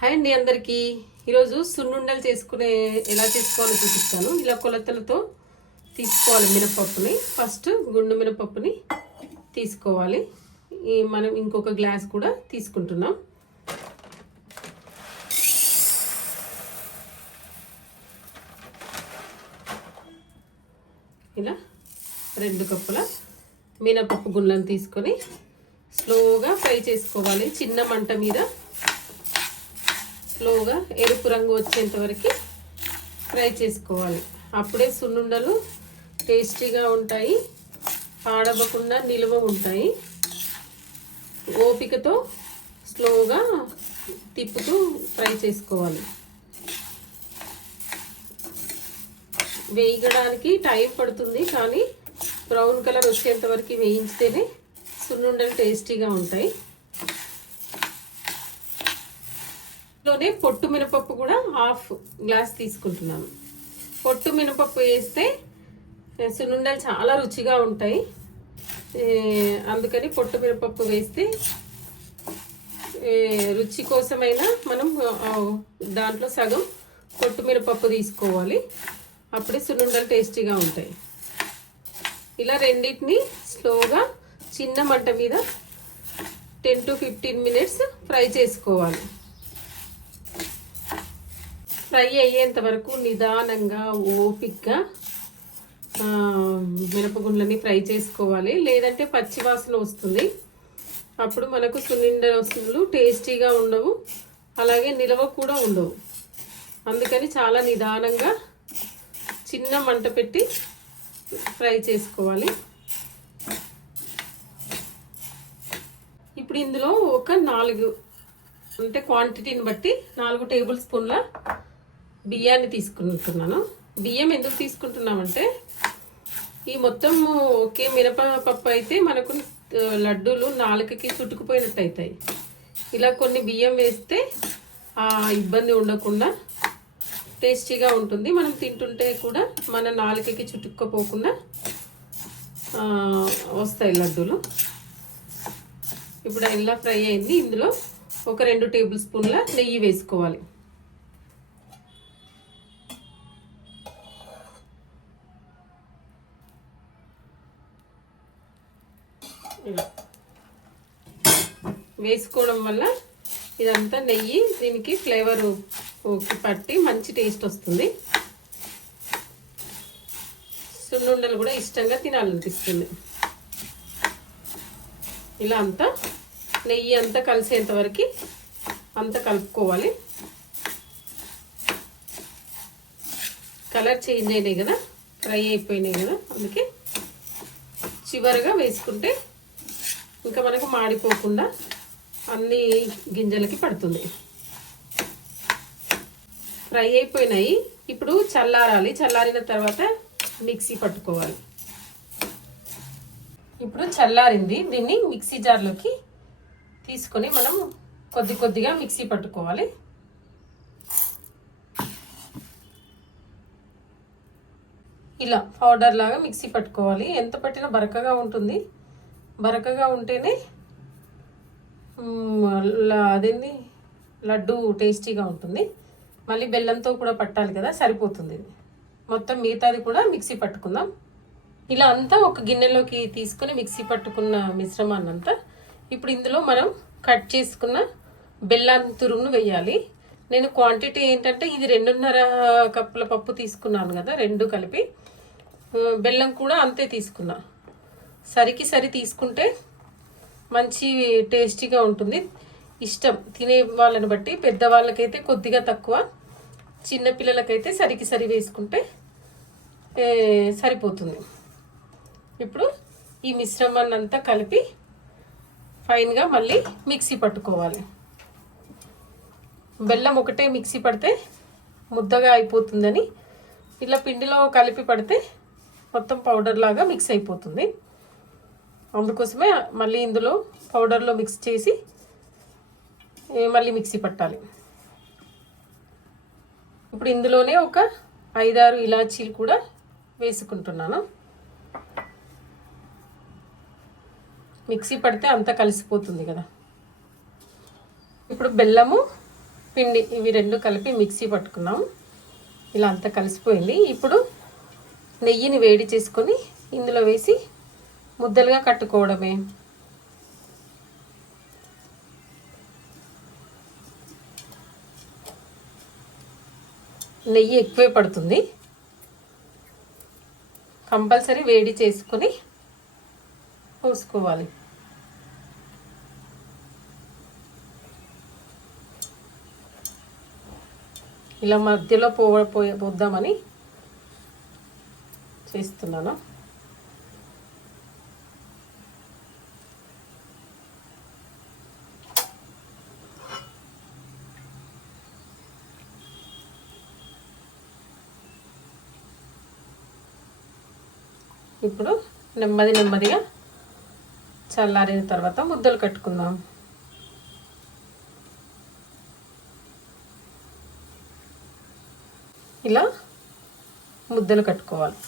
Hi అండి అందరికీ. ఈరోజు సున్నుండలు చేసుకునే ఎలా చేసుకోవాలో చూపిస్తాను. ఇలా కొలతలతో తీసుకోవాలి మినపప్పుని. ఫస్ట్ గుండు మినపప్పుని తీసుకోవాలి. మనం ఇంకొక గ్లాస్ కూడా తీసుకుంటున్నాం. ఇలా రెండు కప్పుల మినపప్పు గుండ్లను తీసుకొని స్లోగా ఫ్రై చేసుకోవాలి. చిన్న మంట మీద స్లోగా ఎరుపు రంగు వచ్చేంత వరకు ఫ్రై చేసుకోవాలి. అప్పుడే సున్నుండలు టేస్టీగా ఉంటాయి పాడవకుండా నిల్వ ఉంటాయి. ఓపికతో స్లోగా తిప్పుతూ ఫ్రై చేసుకోవాలి. వేయడానికి టైం పడుతుంది కానీ బ్రౌన్ కలర్ వచ్చేంత వరకు వేయించితేనే సున్నుండలు టేస్టీగా ఉంటాయి. లోనే పొట్టు మినపప్పు కూడా హాఫ్ గ్లాస్ తీసుకుంటున్నాను. పొట్టు మినపప్పు వేస్తే సున్నుండలు చాలా రుచిగా ఉంటాయి. అందుకని పొట్టు మినపప్పు వేస్తే రుచి కోసమైనా మనం దాంట్లో సగం పొట్టు మినపప్పు తీసుకోవాలి. అప్పుడే సున్నుండలు టేస్టీగా ఉంటాయి. ఇలా రెండింటిని స్లోగా చిన్న మంట మీద ten to fifteen minutes fry చేసుకోవాలి. ఫ్రై అయ్యేంత వరకు నిదానంగా ఓపిక్గా మినపగుండ్లని ఫ్రై చేసుకోవాలి. లేదంటే పచ్చి వాసన వస్తుంది. అప్పుడు మనకు సున్నిండలు టేస్టీగా ఉండవు. అలాగే నిలవ కూడా ఉండవు. అందుకని చాలా నిదానంగా చిన్న మంట పెట్టి ఫ్రై చేసుకోవాలి. ఇప్పుడు ఇందులో ఒక నాలుగు అంటే క్వాంటిటీని బట్టి నాలుగు టేబుల్ స్పూన్ల బియ్యాన్ని తీసుకుంటున్నాను. బియ్యం ఎందుకు తీసుకుంటున్నామంటే ఈ మొత్తం ఒకే మినపప్పు అయితే మనకు లడ్డూలు నాలుకకి చుట్టుకుపోయినట్టు అవుతాయి ఇలా కొన్ని బియ్యం వేస్తే ఆ ఇబ్బంది ఉండకుండా టేస్టీగా ఉంటుంది. మనం తింటుంటే కూడా మన నాలుకకి చుట్టుకుపోకుండా వస్తాయి లడ్డూలు. ఇప్పుడు ఇలా ఫ్రై అయింది. ఇందులో ఒక రెండు టేబుల్ స్పూన్ల నెయ్యి వేసుకోవాలి. ఇలా వేసుకోవడం వల్ల ఇదంతా నెయ్యి దీనికి ఫ్లేవర్ పట్టి మంచి టేస్ట్ వస్తుంది. సున్నుండలు కూడా ఇష్టంగా తినాలనిపిస్తుంది. ఇలా అంతా నెయ్యి అంతా కలిసేంత వరకు అంతా కలుపుకోవాలి. కలర్ చేంజ్ అయినాయి కదా ఫ్రై అయిపోయినాయి కదా అందుకే చివరగా వేసుకుంటే ఇంకా మనకు మాడిపోకుండా అన్ని గింజలకి పడుతుంది. ఫ్రై అయిపోయినాయి. ఇప్పుడు చల్లారాలి. చల్లారిన తర్వాత మిక్సీ పట్టుకోవాలి. ఇప్పుడు చల్లారింది. దీన్ని మిక్సీ జార్లోకి తీసుకొని మనం కొద్ది కొద్దిగా మిక్సీ పట్టుకోవాలి. ఇలా పౌడర్ లాగా మిక్సీ పట్టుకోవాలి. ఎంత పట్టినా బరకగా ఉంటుంది. బరకగా ఉంటేనే అదేంది? లడ్డు టేస్టీగా ఉంటుంది. మళ్ళీ బెల్లంతో కూడా పట్టాలి కదా సరిపోతుంది ఇది. మొత్తం మిగతాది కూడా మిక్సీ పట్టుకుందాం. ఇలా అంతా ఒక గిన్నెలోకి తీసుకుని మిక్సీ పట్టుకున్న మిశ్రమాన్ని అంతా ఇప్పుడు ఇందులో మనం కట్ చేసుకున్న బెల్లం తురుమును వేయాలి. నేను క్వాంటిటీ ఏంటంటే ఇది రెండున్నర కప్పుల పప్పు తీసుకున్నాను కదా రెండు కలిపి. బెల్లం కూడా అంతే తీసుకున్నా. సరికి సరి తీసుకుంటే మంచి టేస్టీగా ఉంటుంది. ఇష్టం తినే వాళ్ళని బట్టి పెద్దవాళ్ళకైతే కొద్దిగా తక్కువ. చిన్నపిల్లలకైతే సరికి సరి వేసుకుంటే సరిపోతుంది. ఇప్పుడు ఈ మిశ్రమాన్ని అంతా కలిపి ఫైన్గా మళ్ళీ మిక్సీ పట్టుకోవాలి. బెల్లం ఒకటే మిక్సీ పడితే ముద్దగా అయిపోతుందని ఇలా పిండిలో కలిపి పడితే మొత్తం పౌడర్ లాగా మిక్స్ అయిపోతుంది. అందుకోసమే మళ్ళీ ఇందులో పౌడర్లో మిక్స్ చేసి మళ్ళీ మిక్సీ పట్టాలి. ఇప్పుడు ఇందులోనే ఒక ఐదారు ఇలాచీలు కూడా వేసుకుంటున్నాను. మిక్సీ పడితే అంతా కలిసిపోతుంది కదా. ఇప్పుడు బెల్లము పిండి ఇవి రెండు కలిపి మిక్సీ పట్టుకున్నాం. ఇలా అంతా కలిసిపోయింది. ఇప్పుడు నెయ్యిని వేడి చేసుకొని ఇందులో వేసి ముద్దలుగా కట్టుకోవడమే. నెయ్యి ఎక్కువే పడుతుంది. కంపల్సరీ వేడి చేసుకొని పోసుకోవాలి. ఇలా మధ్యలో పో పోయ పోద్దామని చేస్తున్నాను. ఇప్పుడు నెమ్మది నెమ్మదిగా చల్లారిన తర్వాత ముద్దలు కట్టుకుందాం. ఇలా ముద్దలు కట్టుకోవాలి.